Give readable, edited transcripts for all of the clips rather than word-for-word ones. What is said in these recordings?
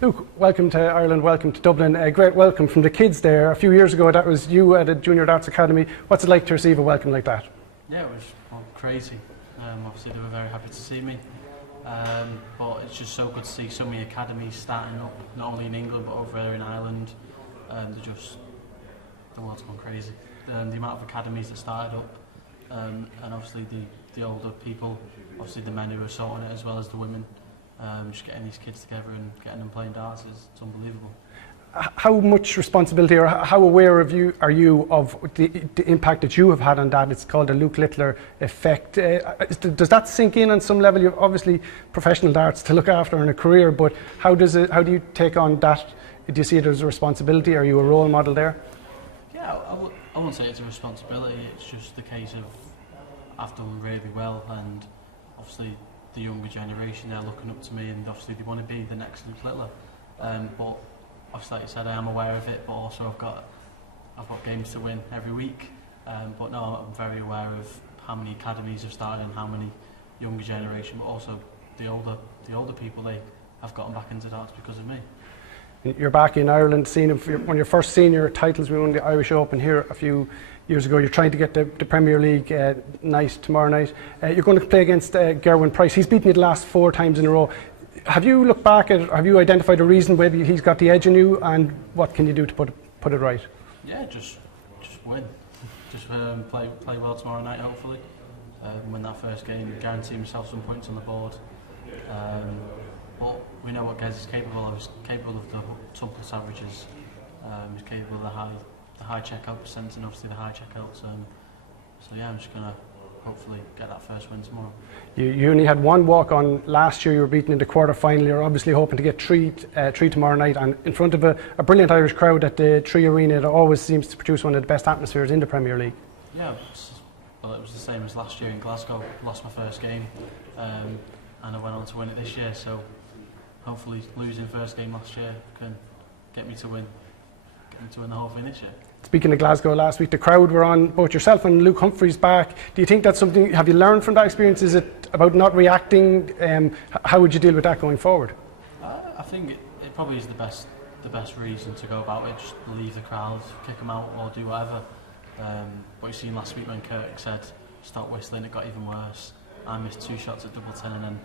Luke, welcome to Ireland, welcome to Dublin. A great welcome from the kids there. A few years ago, that was you at a Junior Darts Academy. What's it like to receive a welcome like that? Yeah, it was crazy. Obviously, they were very happy to see me. But it's just so good to see so many academies starting up, not only in England but over there in Ireland. The world's gone crazy. The amount of academies that started up, and obviously the older people, obviously the men who are sorting it as well as the women. Just getting these kids together and getting them playing darts it's unbelievable. How much responsibility, or how aware are you of the impact that you have had on that? It's called the Nuke Littler effect. Does that sink in on some level? You've obviously professional darts to look after in a career, but how do you take on that? Do you see it as a responsibility? Are you a role model there? Yeah, I wouldn't say it's a responsibility. It's just the case of I've done really well, and obviously the younger generation, they're looking up to me, and obviously they want to be the next Nuke Littler. But obviously, like you said, I am aware of it, but also I've got games to win every week. But no, I'm very aware of how many academies have started and how many younger generation, but also the older people, they have gotten back into darts because of me. You're back in Ireland, seeing one of your first senior titles. We won the Irish Open here a few years ago. You're trying to get the Premier League night tomorrow night. You're going to play against Gerwin Price. He's beaten you the last 4 times in a row. Have you looked back at, have you identified a reason maybe he's got the edge on you, and what can you do to put it right? Yeah, just win. Just play well tomorrow night, hopefully. Win that first game, guarantee himself some points on the board. But we know what Gez is capable of. He's capable of the Tumpus averages. He's capable of the high checkout percent and obviously the high checkouts. So yeah, I'm just going to hopefully get that first win tomorrow. You only had 1 walk on last year. You were beaten in the quarter final. You're obviously hoping to get three tomorrow night, and in front of a brilliant Irish crowd at the Tree Arena. It always seems to produce one of the best atmospheres in the Premier League. Yeah, well, it was the same as last year in Glasgow. Lost my first game, and I went on to win it this year. So hopefully losing first game last year can get me to win the whole thing this year. Speaking of Glasgow last week, the crowd were on both yourself and Luke Humphreys' back. Do you think that's something, have you learned from that experience? Is it about not reacting? How would you deal with that going forward? I think it probably is the best reason to go about it. Just leave the crowd, kick them out, or do whatever. What you seen last week when Kirk said stop whistling, it got even worse. I missed 2 shots at double 10, and then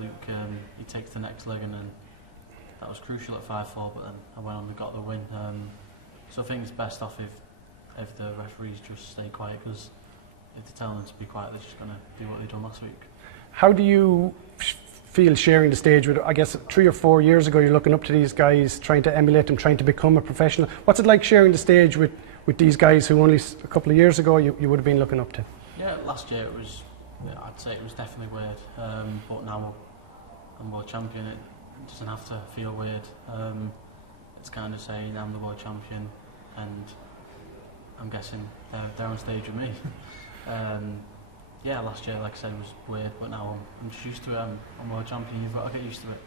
Luke he takes the next leg, and then that was crucial at 5-4. But then I went on and got the win. So I think it's best off if the referees just stay quiet, because if they tell them to be quiet, they're just going to do what they done last week. How do you feel sharing the stage with, I guess 3 or 4 years ago, you're looking up to these guys, trying to emulate them, trying to become a professional. What's it like sharing the stage with these guys who only a couple of years ago you would have been looking up to? Yeah, last year it was, I'd say it was definitely weird, but now I'm world champion, it doesn't have to feel weird. It's kind of saying I'm the world champion, and I'm guessing they're on stage with me. Yeah, last year, like I said, was weird, but now I'm just used to it. I'm world champion. You've got to get used to it.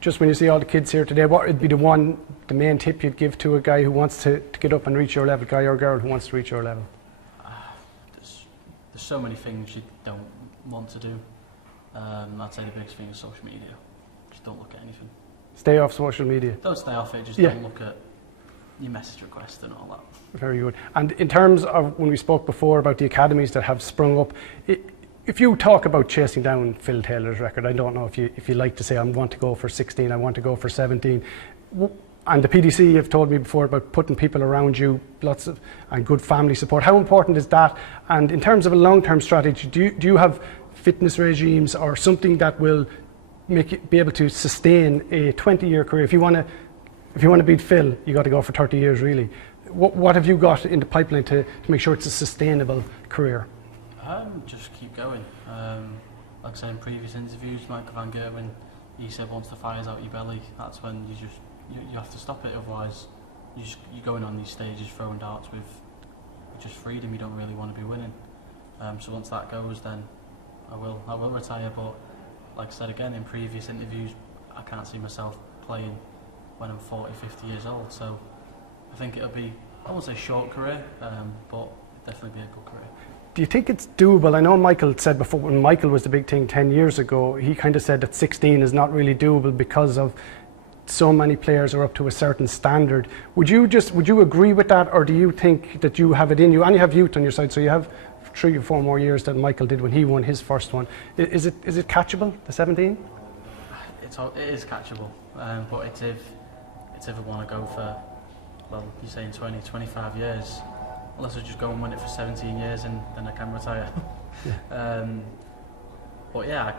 Just when you see all the kids here today, what would be the main tip you'd give to a guy who wants to get up and reach your level, guy or girl who wants to reach your level? There's so many things you don't want to do. I'd say the biggest thing is social media. Just don't look at anything. Stay off social media. Don't stay off it. Just don't look at your message requests and all that. Very good. And in terms of when we spoke before about the academies that have sprung up, if you talk about chasing down Phil Taylor's record, I don't know if you like to say I want to go for 16, I want to go for 17. And the PDC have told me before about putting people around you, and good family support. How important is that? And in terms of a long-term strategy, do you have fitness regimes or something that will make you be able to sustain a 20-year career? If you want to beat Phil, you got to go for 30 years, really. What have you got in the pipeline to make sure it's a sustainable career? Just keep going. Like I said in previous interviews, Michael Van Gerwen, he said once the fire's out your belly, that's when you have to stop it. Otherwise, you're going on these stages throwing darts with just freedom. You don't really want to be winning. So once that goes, then I will retire. But like I said again in previous interviews, I can't see myself playing when I'm 40, 50 years old. So I think it'll be, I won't say short career, but it'll definitely be a good career. Do you think it's doable? I know Michael said before, when Michael was the big thing 10 years ago, he kind of said that 16 is not really doable because of so many players are up to a certain standard. Would you agree with that, or do you think that you have it in you? And you have youth on your side, so you have 3 or 4 more years than Michael did when he won his first one. Is it catchable, the 17? It is catchable, but it's if I want to go for, well, you're saying 20, 25 years, unless I just go and win it for 17 years and then I can retire. Yeah. But yeah,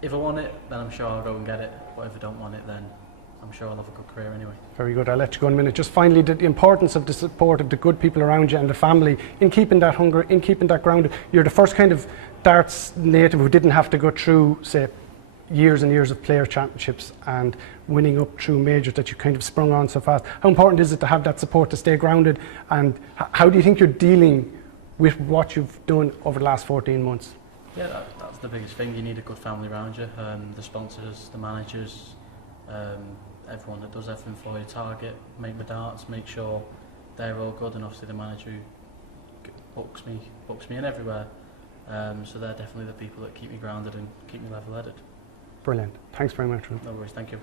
if I want it, then I'm sure I'll go and get it. But if I don't want it, then I'm sure I'll have a good career anyway. Very good. I'll let you go in a minute. Just finally, the importance of the support of the good people around you and the family in keeping that hunger, in keeping that grounded. You're the first kind of darts native who didn't have to go through, say, years and years of player championships and winning up through majors, that you kind of sprung on so fast. How important is it to have that support to stay grounded, and how do you think you're dealing with what you've done over the last 14 months? Yeah, that's the biggest thing. You need a good family around you, the sponsors, the managers, everyone that does everything for you. Target, make the darts, make sure they're all good, and obviously the manager who books me in everywhere. So they're definitely the people that keep me grounded and keep me level-headed. Brilliant. Thanks very much. No worries, thank you.